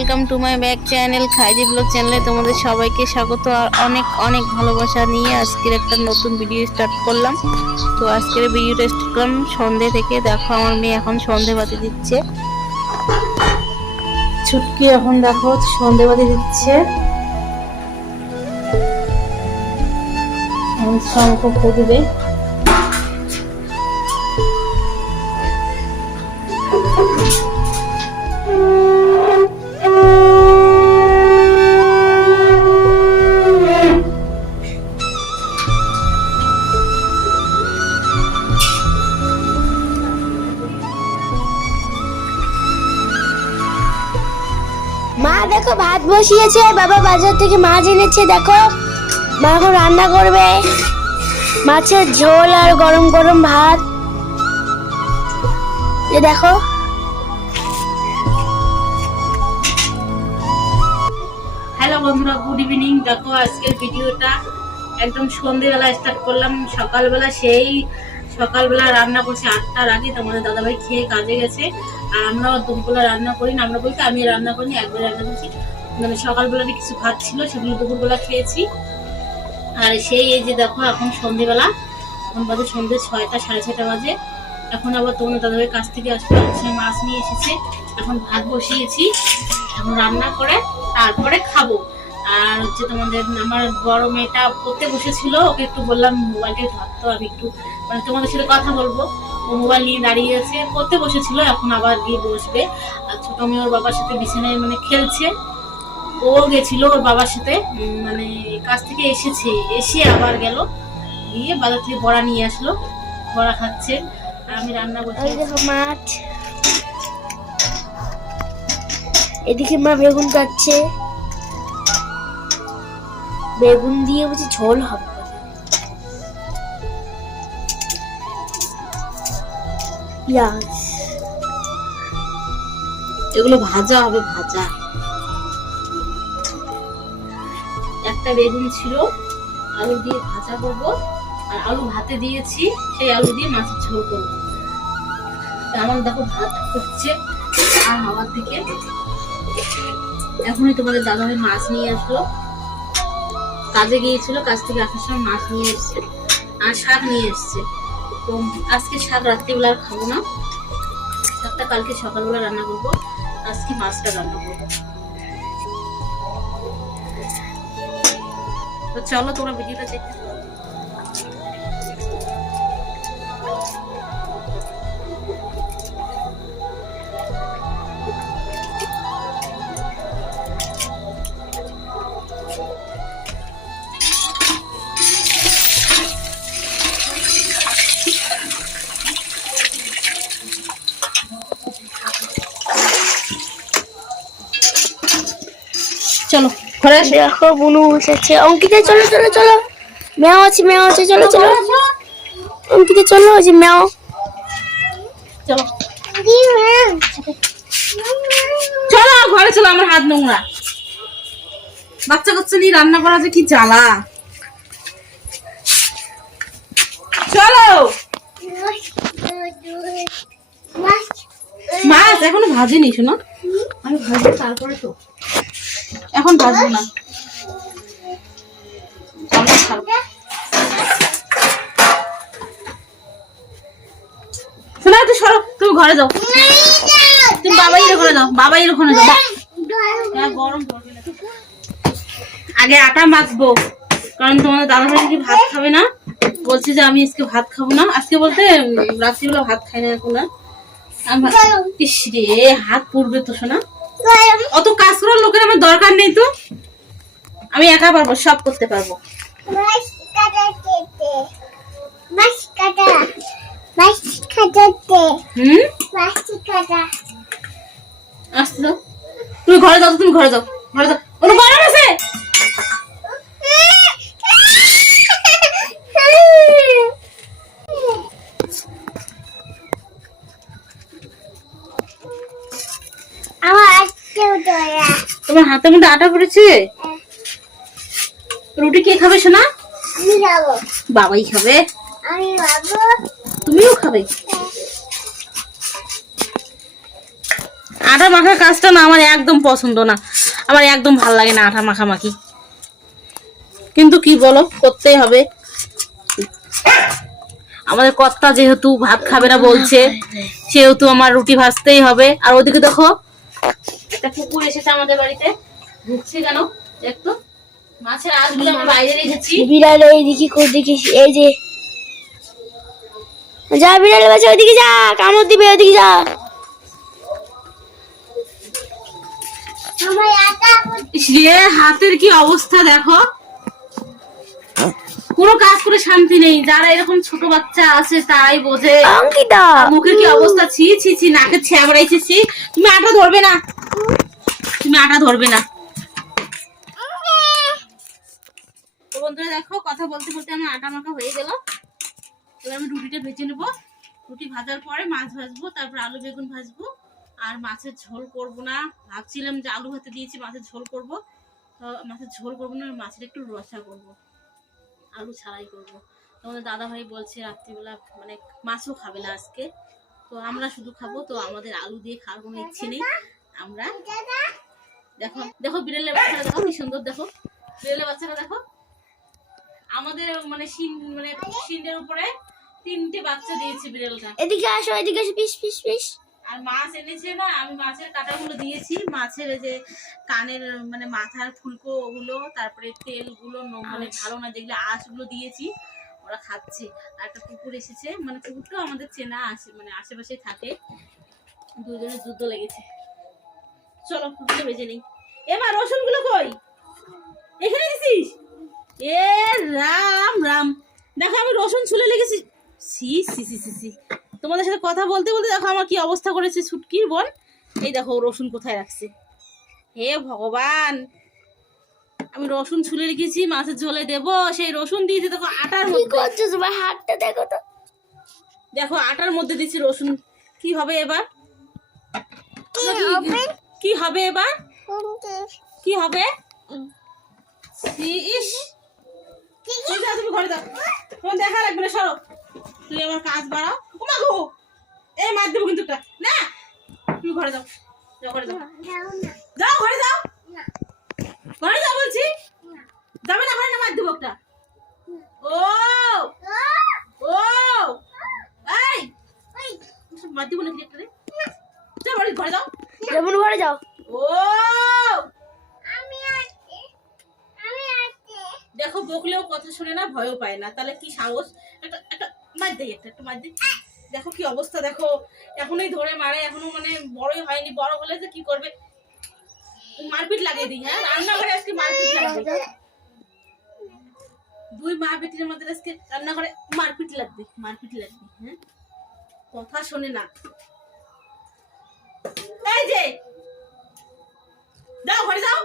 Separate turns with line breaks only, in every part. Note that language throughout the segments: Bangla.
Welcome to my back channel খাইজি blog চ্যানেলে তোমাদের সবাইকে স্বাগত। আর অনেক অনেক ভালোবাসা নিয়ে আজকের একটা নতুন ভিডিও স্টার্ট করলাম। তো আজকের ভিডিওটা স্টার্ট করলাম সন্ধে থেকে। দেখো আমার মেয়ে এখন সন্ধে বাতি দিচ্ছে। ছুটকি এখন দেখো সন্ধে বাতি দিচ্ছে। শঙ্খ
মা, দেখো ভাত বসিয়েছে, বাবা বাজার থেকে মাছ এনেছে, দেখো। মা এখন রান্না করবে। মাছের ঝোল আর গরম গরম ভাত। এ দেখো।
হ্যালো বন্ধুরা গুড ইভিনিং দেখো আজকের ভিডিওটা একদম সন্ধেবেলা স্টার্ট করলাম। সকালবেলা সেই সকালবেলা রান্না করছি আটটার আগে তোমাদের দাদাভাই খেয়ে কাজে গেছে। আর আমরা দুপুরবেলা রান্না করি না, আমরা বলতে আমি রান্না করিনি, একবার রান্না করছি। মানে সকালবেলা কিছু ভাত ছিল, সেগুলো দুপুরবেলা খেয়েছি। আর সেই এই যে দেখো, এখন সন্ধেবেলা, এখন বাজে সন্ধে ছয়টা, সাড়ে ছয়টা বাজে। এখন আবার তোমাদের দাদাভাই কাছ থেকে আসবে সে মাছ নিয়ে এসেছে। এখন ভাত বসিয়েছি, এখন রান্না করে তারপরে খাব। আর হচ্ছে তোমাদের আমার বড় মেয়েটা পড়তে বসেছিল, ওকে একটু বললাম মোবাইলটা ধরতো আমি একটু মানে তোমাদের সাথে কথা বলব। ও মোবাইল নিয়ে দাঁড়িয়ে আছে, পড়তে বসেছিল, এখন আবার গিয়ে বসবে। আর ছোট মেয়ে ওর বাবার সাথে বিছানায় মানে খেলছে। ও গেছিল ওর বাবার সাথে মানে কাছ থেকে এসেছে, এসে আবার গেল, গিয়ে বাজার থেকে বড়া নিয়ে আসলো, বড়া খাচ্ছে। আমি রান্না করছি।
মাছ। এদিকে মা বেগুন কাটছে। বেগুন দিয়ে বুঝি ঝোল হবে।
এগুলো ভাজা হবে, ভাজা। একটা বেগুন ছিল, আলু দিয়ে ভাজা করব। আর আলু ভাতে দিয়েছি, সেই আলু দিয়ে মাছের ঝোল করব। আমার দেখো ভাত হচ্ছে আর আমার থেকে এখনই তোমাদের দাদা মাছ নিয়ে আসলো। কাজে গিয়েছিল, কাজ থেকে আসার সময় মাছ নিয়ে এসছে, আর শাক নিয়ে এসছে। তো আজকে শাক রাত্রিবেলা আর খাব না। শাকটা কালকে সকালবেলা রান্না করব, আজকে মাছটা রান্না করব। তো চলো তোমরা ভিডিওটা দেখতে চলো। ঘরে আসো
দেখো বুনু বসেছে অঙ্কিতা চলো চলো চলো। মেও আছে মেও আছে চলো চলো। অঙ্কিতা চলো ওই যে মেও
চলো। চলো ঘরে চলো আমার হাত নোংরা। বাচ্চা কাচ্চা নিয়ে রান্না করা যে কি জ্বালা। চলো। মাছ এখনও ভাজিনি শোনো। আমি ভাজবো তারপরে তো। এখন ভাজবো না। শোনো তুমি ঘরে যাও। তুমি বাবাই যাও বাবাই যাও। আগে আটা মাখবো, কারণ তোমাদের দাদা ভাই কি ভাত খাবে না। বলছে যে আমি আজকে ভাত খাব না। আজকে বলতে রাত্রিবেলা ভাত খাই না এখন আর। হাত পুড়বে তো শোনা। অত কাজ করার লোকের আমার দরকার নেই তো। আমি একা পারব সব করতে পারব। তুমি ঘরে যাও তুমি ঘরে যাও। ঘরে যাও। কোনো গরম আছে? তোমার হাতে মধ্যে আটা পড়েছে রুটি কে খাবে
যাব
বাবাই খাবে। তুমিও খাবে? আটা মাখার কাজটা না আমার একদম পছন্দ না। আমার একদম ভালো লাগে না আটা মাখামাখি। কিন্তু কি বলো করতেই হবে। আমাদের কর্তা যেহেতু ভাত খাবে না বলছে সেহেতু আমার রুটি ভাজতেই হবে। আর ওদিকে দেখো একটা কুকুর এসেছে আমাদের বাড়িতে। ঢুকছে কেন? দেখতো? মাছের আঁশগুলো আমি বাইরে রেখেছি।
বিড়াল এইদিকে কোদিকে এই যে। যা বিড়াল বাচ্চা ওইদিকে যা কামড় দিবে ওইদিকে যা।
হাতের কি অবস্থা দেখো? কোনো কাজ করে শান্তি নেই। যারা এরকম ছোট বাচ্চা আছে তারাই বোঝে।
অঙ্কিতা!
মুখের কি অবস্থা? ছি ছি ছি নাকে ছ্যাবড়াইছে ছি। তুমি আটা ধরবে না। তুমি আটা ধরবে না। বন্ধুরা দেখো, কথা বলতে বলতে আমার আটা মাখা হয়ে গেল। এবার আমি রুটিটা ভেজে নেব। রুটি ভাজার পরে মাছ ভাজবো, তারপর আলু বেগুন ভাজবো, আর মাছের ঝোল করব না। ভাবছিলাম যে আলু ভাতে দিয়েছি, মাছের ঝোল করব। মাছের ঝোল করব না, মাছের একটু রসা করব, আলু ছাড়াই করব। তোমাদের দাদা ভাই বলছে, রাত্রিবেলা মানে মাছও খাবে না আজকে। তো আমরা শুধু খাব, তো আমাদের আলু দিয়ে খাওয়ার কোনো ইচ্ছে নেই। আমরা দেখো দেখো বিড়ালের বাচ্চাটা দেখো কি সুন্দর, দেখো। বিড়ালের বাচ্চাটা দেখো। আমাদের মানে শিন মানে শিন্ডের উপরে তিনটে বাচ্চা দিয়েছে বিড়ালটা।
এদিকে আসো এদিকে আসো পিস পিস পিস।
আর মাছ এনেছে না আমি মাছের কাঁটাগুলো দিয়েছি। মাছের যে কানের মানে মাথার ফুলকো গুলো তারপরে তেলগুলো মানে ভালো না যেগুলো আঁশগুলো দিয়েছি ওরা খাচ্ছে। আর একটা কুকুর এসেছে মানে কুকুরটাও আমাদের চেনা আসে মানে আশেপাশে থাকে। দুজনের যুদ্ধ লেগেছে। চলো কুকুরটা বেজে নেই। এবার রসুনগুলো কই? এখানে দিছিস এ রাম রাম। দেখো আমি রসুন ছুলে লেগেছি সি সি সি সি সি তোমাদের সাথে কথা বলতে বলতে দেখো আমার কি অবস্থা করেছে ছুটকির বোন এই দেখো রসুন কোথায় রাখছে? হে ভগবান! আমি রসুন ছুলে রেখেছি মাছের ঝোলে দেব সেই রসুন দিয়েছে দেখো আটার মধ্যে।
হাতটা দেখো তো।
দেখো আটার মধ্যে দিচ্ছি রসুন। কি হবে এবার? কি- হবে? এবার? কি হবে? ইস! যাও, তুমি ঘরে যাও তোমার দেখা লাগবে না সরো। তুই আমার কাজ বাড়াও। ও মা গো! এই মার দেবো কিন্তু না! তুমি ঘরে যাও যাও ঘরে যাও যাও ঘরে যাও। ঘরে যাও বলছি। যাবে না ঘরে না মার দেবো একটা। ও! ও! এই! মার দেবো নাকি একটা রে? যাও ঘরে যাও।
যেমন ঘরে যাও।
ও! দেখো বকলেও কথা শুনে না, ভয়ও পায় না। তাহলে কি সাহস? একটা একটা মার দেই, একটা একটা মার দেখো কি অবস্থা, দেখো। এখনই ধরে মারে, এখনও মানে বড়ই হয়নি, বড় হলে যে কি করবে? মারপিট লাগিয়ে দিই হ্যাঁ? রান্নাঘরে আজকে মারপিট লাগবে। দুই মা বেটির মধ্যে আজকে রান্নাঘরে মারপিট লাগবে মারপিট লাগবে হ্যাঁ? কথা শোনে না। এই যে! যাও ঘরে যাও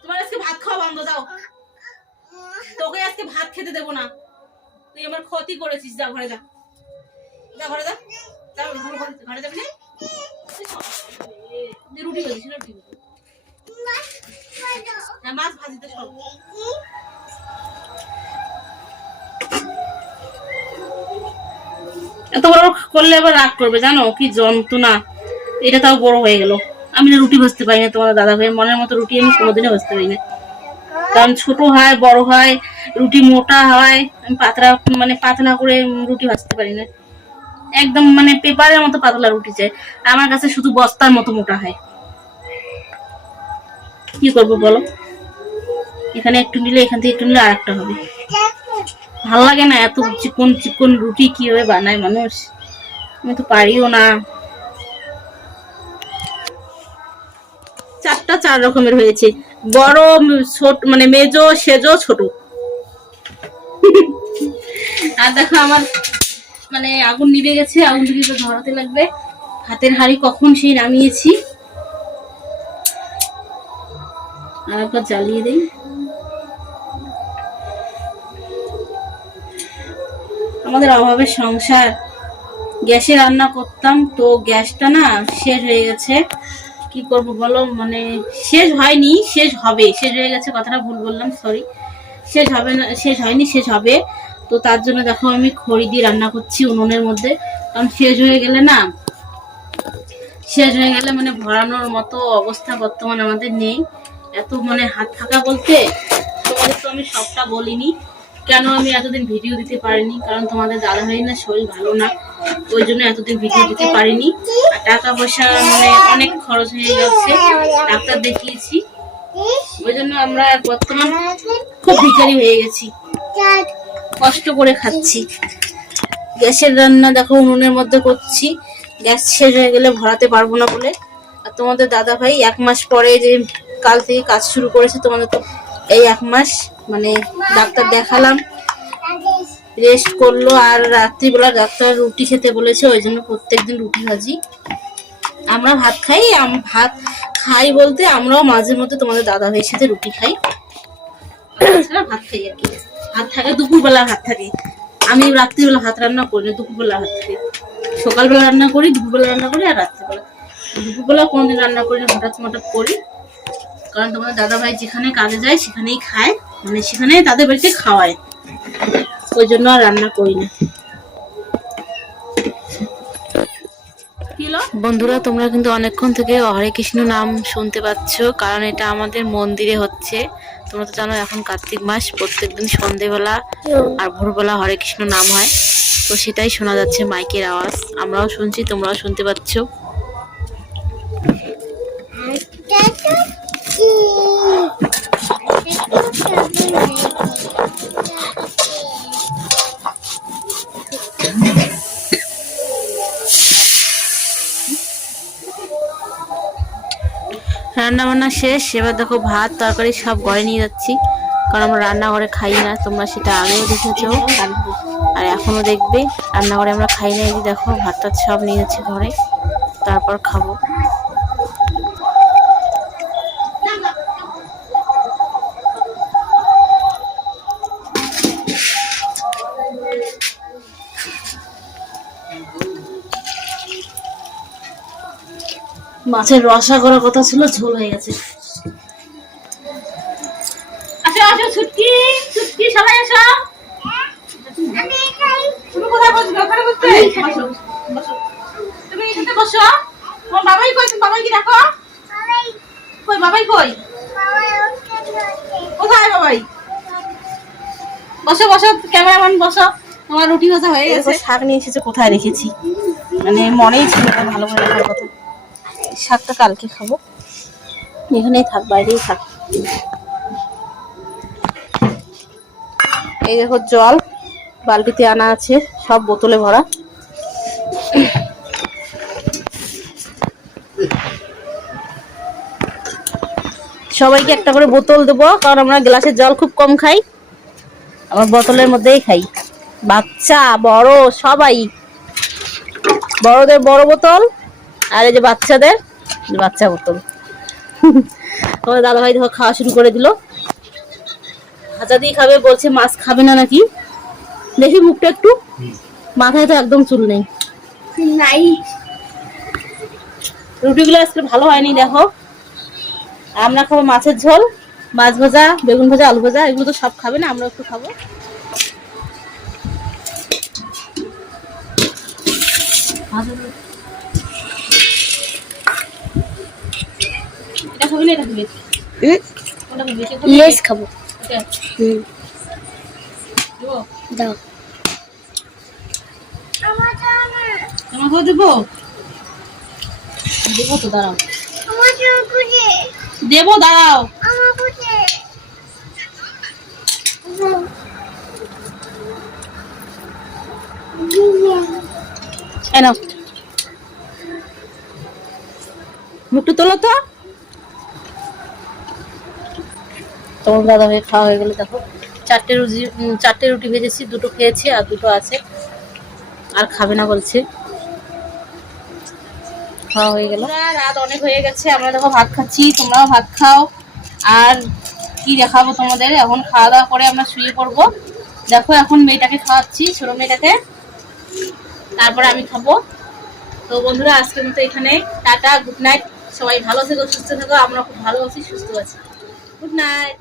তোমার আজকে ভাত খাওয়া বন্ধ তোকে আজকে ভাত খেতে দেবো না। তুই আমার ক্ষতি করেছিস, যা ঘরে যা। যা ঘরে যা। ঘরে যাবি করিস। হ্যাঁ এত বড় করলে আবার রাগ করবে, জানো? কি যন্ত্রণা। এটা তাও বড় হয়ে গেল। আমি না রুটি ভাজতে পারি না তোমার দাদা ভাইয়ের মনের মতো রুটি আমি কোনোদিনও ভাজতে পারি না। কারণ ছোট হয়, বড় হয়, রুটি মোটা হয়, আমি পাতলা মানে পাতলা করে রুটি ভাজতে পারি না। একদম মানে পেপারের মতো পাতলা রুটি চাই। আমার কাছে শুধু বস্তার মতো মোটা হয়। কি করব বলো? এখানে একটু নিলে, এখান থেকে একটু নিলে আর একটা হবে। ভালো লাগে না এত চিকন চিকন রুটি কীভাবে বানায় মানুষ? আমি তো পারিও না। চারটা চার রকমের হয়েছে। বড় ছোট মানে মেজো, সেজো, ছোট। আর দেখো আমার মানে আগুন নিভে গেছে, আগুন থেকে তো ধরাতে লাগবে। হাতের হাড়ি কখন সেই নামিয়েছি। আর একবার জ্বালিয়ে দিই। আমাদের অভাবের সংসার। গ্যাসে রান্না করতাম, তো গ্যাসটা না শেষ হয়ে গেছে। কি করব বলো? মানে শেষ হয়নি, শেষ হবে। শেষ হয়ে গেছে কথাটা, ভুল বললাম সরি শেষ হবে না, শেষ হয়নি, শেষ হবে। তো তার জন্য দেখো আমি খড়ি দিয়ে রান্না করছি উনুনের মধ্যে। কারণ শেষ হয়ে গেলে না, শেষ হয়ে গেলে মানে ভরানোর মতো অবস্থা বর্তমান আমাদের নেই। এত মানে হাত থাকা বলতে, তোমাদের তো আমি সবটা বলিনি। কেন আমি এতদিন ভিডিও দিতে পারিনি? কারণ তোমাদের দাদা ভাই না শরীর ভালো না, ওই জন্য এতদিন ভিডিও দিতে পারিনি। টাকা পয়সা মানে অনেক খরচ হয়ে যাচ্ছে, ডাক্তার দেখিয়েছি। ওই জন্য আমরা বর্তমান খুব ভিখারি হয়ে গেছি। কষ্ট করে খাচ্ছি। গ্যাসের রান্না দেখো, উনুনের মধ্যে করছি। গ্যাস শেষ হয়ে গেলে ভরাতে পারব না বলে। আর তোমাদের দাদা ভাই এক মাস পরে যে কাল থেকে কাজ শুরু করেছে, তোমাদের তো এই এক মাস মানে ডাক্তার দেখালাম। রেস্ট করল আর রাত্রিবেলা ডাক্তার রুটি খেতে বলেছে, ওই জন্য প্রত্যেকদিন রুটি ভাজি। আমরা ভাত খাই ভাত খাই বলতে আমরাও মাঝে মধ্যে তোমাদের দাদা ভাইয়ের সাথে রুটি খাই। ভাত খাই আর কি। ভাত থাকে, দুপুরবেলা ভাত থাকে। আমি রাত্রিবেলা ভাত রান্না করি না, দুপুরবেলা ভাত খাই সকালবেলা রান্না করি, দুপুরবেলা রান্না করি আর রাত্রিবেলা। দুপুরবেলা কোনোদিন রান্না করি না, হঠাৎ মঠাৎ করি। কারণ তোমাদের দাদা ভাই যেখানে কাজে যায়, সেখানেই খায়। মানে সেখানে তাদের বাড়িতে খাওয়ায়। ওই জন্য আর রান্না করি না। বন্ধুরা, তোমরা কিন্তু অনেকক্ষণ থেকে হরে কৃষ্ণ নাম শুনতে পাচ্ছ, কারণ এটা আমাদের মন্দিরে হচ্ছে। তোমরা তো জানো, এখন কার্তিক মাস প্রত্যেকদিন সন্ধেবেলা আর ভোরবেলা হরে কৃষ্ণ নাম হয়। তো সেটাই শোনা যাচ্ছে মাইকের আওয়াজ। আমরাও শুনছি, তোমরাও শুনতে পাচ্ছ। রান্না বান্না শেষ, এবার দেখো ভাত, তরকারি সব ঘরে নিয়ে যাচ্ছি। কারণ আমরা রান্নাঘরে খাই না, তোমরা সেটা আগেও দেখেছ। আর এখনও দেখবে, রান্নাঘরে আমরা খাই না, এই দেখো ভাত সব নিয়ে যাচ্ছি ঘরে। তারপর খাব। মাছের রসা করার কথা ছিল ঝোল হয়ে গেছে। আসো আসো ছুটকি ছুটকি সবাই আসো। তুমি কোথায় বসবে? ওখানে বসবে? বসো, বসো। তুমি এখানে বসো। তোমার বাবাই কই? তুমি বাবাই। কি দেখো কই? বাবাই কই কোথায় বাবাই? বসো বসো ক্যামেরাম্যান বসো। তোমার রুটি ভাজা হয়ে গেছে। শাক নিয়ে এসেছে কোথায় রেখেছি? মানে মনেই ছিল না ভালো করে রাখার কথা। শাকটা কালকে খাব। এখানেই থাক, বাইরেই থাক। এই দেখো জল, বালতিতে আনা আছে, সব বোতলে ভরা। সবাইকে একটা করে বোতল দেবো, কারণ আমরা গ্লাসের জল খুব কম খাই। আমার বোতলের মধ্যেই খাই। বাচ্চা, বড়, সবাই। বড়দের বড় বোতল, আর এই যে বাচ্চাদের। বাচ্চা বোতল। আমাদের দাদা ভাই দেখো খাওয়া শুরু করে দিল। ভাজা দিয়ে খাবে বলছে মাছ খাবে না নাকি? দেখি মুখটা একটু। মাথায় তো একদম চুল নেই।
নাই।
রুটিগুলো আজকে ভালো হয়নি দেখো। আমরা খাব মাছের ঝোল মাছ ভাজা বেগুন ভাজা আলু ভাজা এগুলো তো সব খাবে না আমরা একটু খাব। এটা খাবি না এটা খাবি কোনটা খাবি।
লেস খাব হুম।
দেবো?
দাও।
দেবো? দেবো তো দাঁড়াও। দেবো দাঁড়াও। মুখটা তোলো তো। তোমার দাদা হয়ে খাওয়া হয়ে গেলে দেখো, চারটে রুটি চারটে রুটি ভেজেছি, দুটো খেয়েছি আর দুটো আছে। আর খাবে না বলছে। খাওয়া হয়ে গেল। রাত অনেক হয়ে গেছে, আমরা দেখো ভাত খাচ্ছি, তোমরাও ভাত খাও। আর কি দেখাবো তোমাদের? এখন খাওয়া দাওয়া করে আমরা শুয়ে পড়ব। দেখো, এখন মেয়েটাকে খাওয়াচ্ছি, ছোট মেয়েটাকে। তারপরে আমি খাব। তো বন্ধুরা, আজকের মতো এখানে। Tata, good night. সবাই ভালো থেকো, সুস্থ থেকো। আমরা খুব ভালো আছি, সুস্থ আছি। Good night.